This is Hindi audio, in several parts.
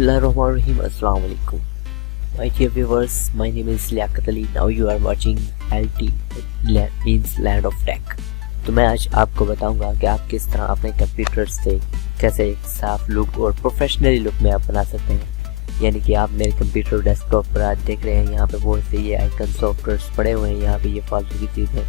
Bismillahirrahmanirrahim. Assalamu alaikum. My dear viewers, my name is Liaquat Ali. Now you are watching LT, means Land of Tech. तो मैं आज आपको बताऊंगा कि आप किस तरह अपने कंप्यूटर से कैसे एक साफ लुक और प्रोफेशनली लुक में आप बना सकते हैं। यानी कि आप मेरे कंप्यूटर डेस्कटॉप पर आज देख रहे हैं, यहाँ पे बहुत से ये आइकन सॉफ्टवेयर्स पड़े हुए हैं। यहाँ पे ये फालतू की चीज़ें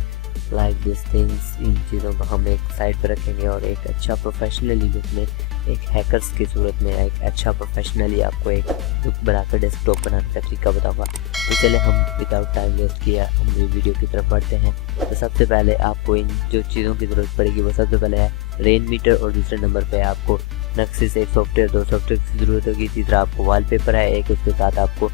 लाइक दिस थिंग्स, इन चीज़ों को हम एक साइड पर रखेंगे और एक अच्छा प्रोफेशनली लुक में, एक हैकर्स की सूरत में एक अच्छा प्रोफेशनली आपको एक लुक बनाकर डेस्कटॉप बनाने का तरीका बताऊंगा। तो चले हम विदाउट टाइम वेस्ट किया हम वीडियो की तरफ बढ़ते हैं। तो सबसे पहले आपको इन जो चीज़ों की ज़रूरत पड़ेगी वो सबसे पहले है रेन मीटर, और दूसरे नंबर पे आपको नक्सिस एक सॉफ्टवेयर, दो सॉफ्टवेयर की ज़रूरत होगी। तीसरा आपको वॉलपेपर है एक, उसके साथ आपको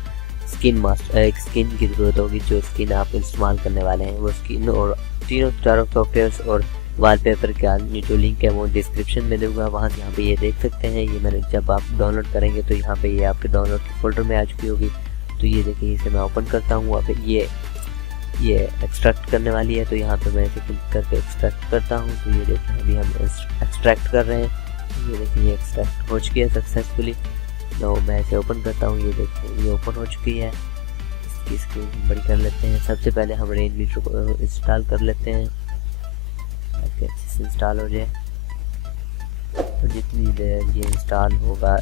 एक स्किन की ज़रूरत होगी। जो स्किन आप इस्तेमाल करने वाले हैं वो स्किन, और चारों सॉफ्टवेयर्स और वॉलपेपर का जो लिंक है वो डिस्क्रिप्शन में दूंगा, वहाँ से यहाँ पे ये देख सकते हैं। ये मैंने जब आप डाउनलोड करेंगे तो यहाँ पे ये आपके डाउनलोड के फोल्डर में आ चुकी होगी। तो ये देखिए, इसे मैं ओपन करता हूँ। वहाँ पे ये एक्सट्रैक्ट करने वाली है, तो यहाँ पे मैं इसे क्लिक करके एक्सट्रैक्ट करता हूँ। तो ये देखिए अभी हम एक्सट्रैक्ट कर रहे हैं। ये देखिए ये एक्सट्रैक्ट हो चुकी है सक्सेसफुली। तो मैं इसे ओपन करता हूँ। ये देखिए ये ओपन हो चुकी है। इसकी स्क्रीन बड़ी कर लेते हैं। सबसे पहले हम रेन मीटर को इंस्टॉल कर लेते हैं ताकि अच्छे से इंस्टॉल हो जाए। तो जितनी देर ये इंस्टॉल होगा,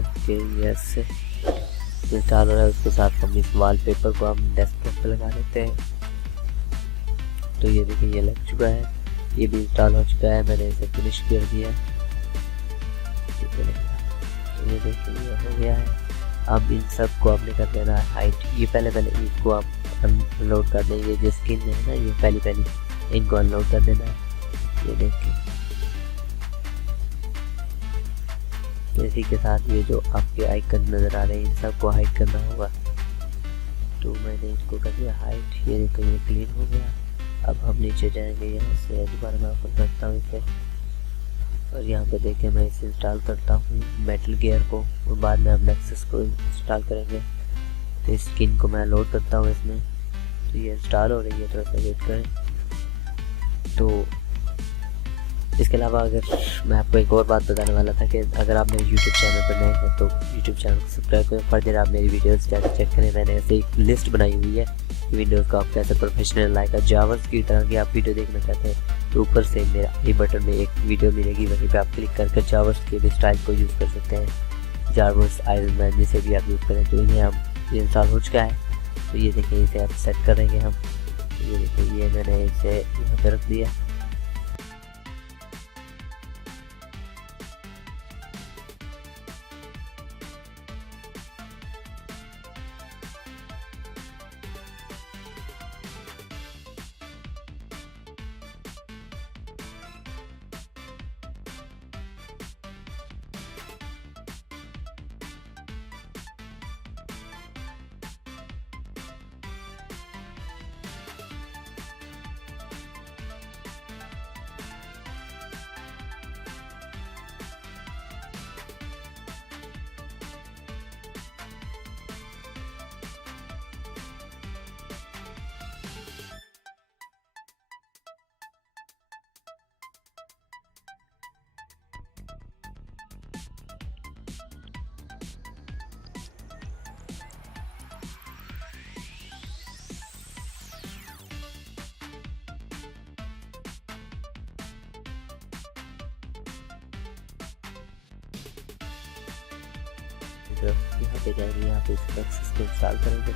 ओके यस इंस्टॉल हो रहा है, उसके साथ हम इस वॉलपेपर को हम डेस्कटॉप पे लगा लेते हैं। तो ये देखिए ये लग चुका है, ये भी इंस्टॉल हो चुका है। मैंने इसे फिनिश कर दिया। तो ये देखिए ये हो गया है। अब इन सब को आपने कर देना है हाइट। ये पहले इसको आप अनलोड कर दें। ये जो स्किन है ना, ये पहली इनको अनलोड कर देना है। ये देखिए इसी के साथ ये जो आपके आइकन नज़र आ रहे हैं इन सबको हाइड करना होगा। तो मैंने इसको कर दिया हाइड। ये देखिए ये क्लीन हो गया। अब हम नीचे जाएंगे, यहाँ से दोबारा मैं ओपन करता हूँ इसे, और यहाँ पे देखें मैं इसे इंस्टॉल करता हूँ मेटल गियर को, और बाद में हम नेक्सस को इंस्टॉल करेंगे। तो इस स्किन को मैं लोड करता हूँ इसमें। तो ये इंस्टॉल हो रही है, थोड़ा सा वेट करें। तो इसके अलावा अगर मैं आपको एक और बात बताने वाला था कि अगर आप मेरे YouTube चैनल पर नए हैं तो YouTube चैनल को सब्सक्राइब करें। फर्दर आप मेरी वीडियोस जाकर चेक करें। मैंने ऐसे एक लिस्ट बनाई हुई है विंडोज़ का आप कैसे प्रोफेशनल लाइक जावास की तरह की आप वीडियो देखना चाहते हैं तो ऊपर से मेरा आई बटन में एक वीडियो मिलेगी, वहीं पे आप क्लिक करके जावास के भी स्टाइल को यूज़ कर सकते हैं। जावास आयरन मैन जिसे भी आप यूज़ करें। तो इन्हें हम इंस्टॉल हो चुका है। तो ये देखिए इसे आप सेट करेंगे हम। तो ये देखिए ये मैंने इसे यहाँ पर रख दिया। यहाँ पे जाएंगे, यहाँ पे इस नेक्सस को इंस्टॉल करेंगे।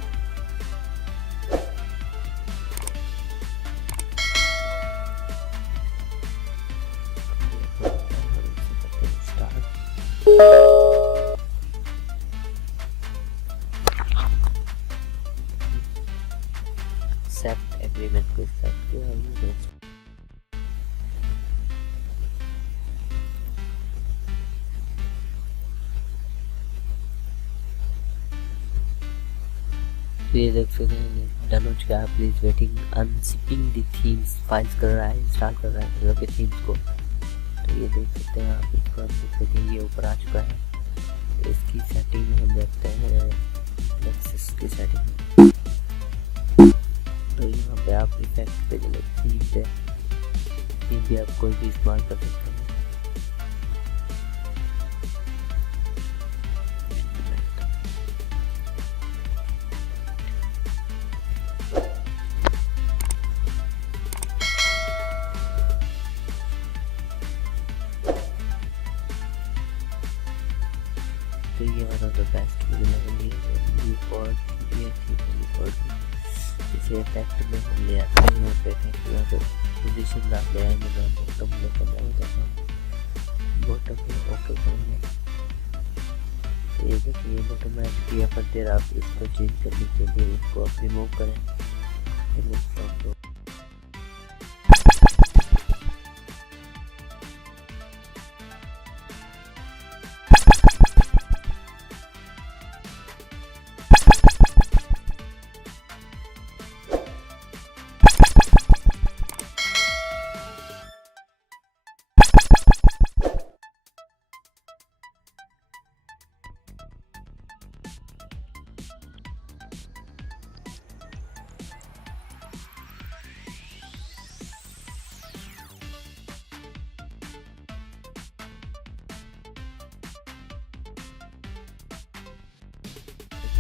एक्सेप्ट एग्रीमेंट को एक्सेप्ट किया। तो ये देख सकते हैं डन हो चुका है। Please waiting unzipping the themes files कर रहा है, इंस्टॉल कर रहा है मतलब थीम्स को। तो ये देख सकते हैं आप, इसको हम देख सकते हैं ये ऊपर आ चुका है। तो इसकी सेटिंग में हम देखते हैं नेक्सस की सेटिंग। तो यहाँ पे आप इफेक्ट पे चले थीम पे, थीम भी आप कोई भी इस्तेमाल कर सकते हैं। इसे इफेक्ट में हम ले आते हैं यहाँ पे पोजीशन डालते हैं, बॉटम में करना होगा, बॉटम में ओके करेंगे। ये देखिए बॉटम में किया पर देर आप इसको चेंज करने के लिए इसको आप रिमूव करें, रिमूव फ्रॉम दो।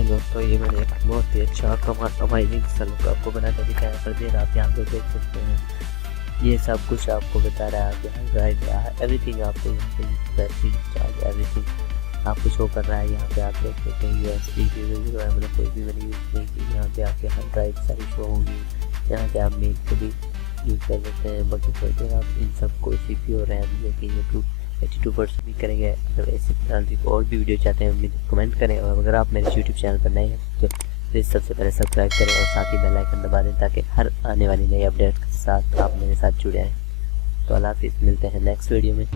दोस्तों ये मैंने एक बहुत ही अच्छा अमाइजिंग सलूक आपको बना कर दिखाया पर देर आप यहाँ पे देख सकते हैं। ये सब कुछ आपको बता रहा है, आपके ड्राइव एवरीथिंग आपको यहाँ पे बैटरी चार्ज एवरीथिंग आपको शो कर रहा है। यहाँ पे आप देख सकते हैं USB मतलब कोई भी मैंने यूज़ नहीं की। यहाँ पे आपके हर ड्राइव सारी शो होंगी, यहाँ पे आप मेल को भी यूज़ कर सकते हैं। बाकी थोड़ी देर आप इन सबको CPU और रैम लेकिन 82% भी करेंगे। अगर ऐसे तरह की और भी वीडियो चाहते हैं मुझे कमेंट करें, और अगर आप मेरे YouTube चैनल पर नए हैं तो प्लीज़ सबसे पहले सब्सक्राइब करें और साथ ही बेल आइकन दबा दें ताकि हर आने वाली नई अपडेट के साथ आप मेरे साथ जुड़े रहें। तो अल्लाह हाफिज़, मिलते हैं नेक्स्ट वीडियो में।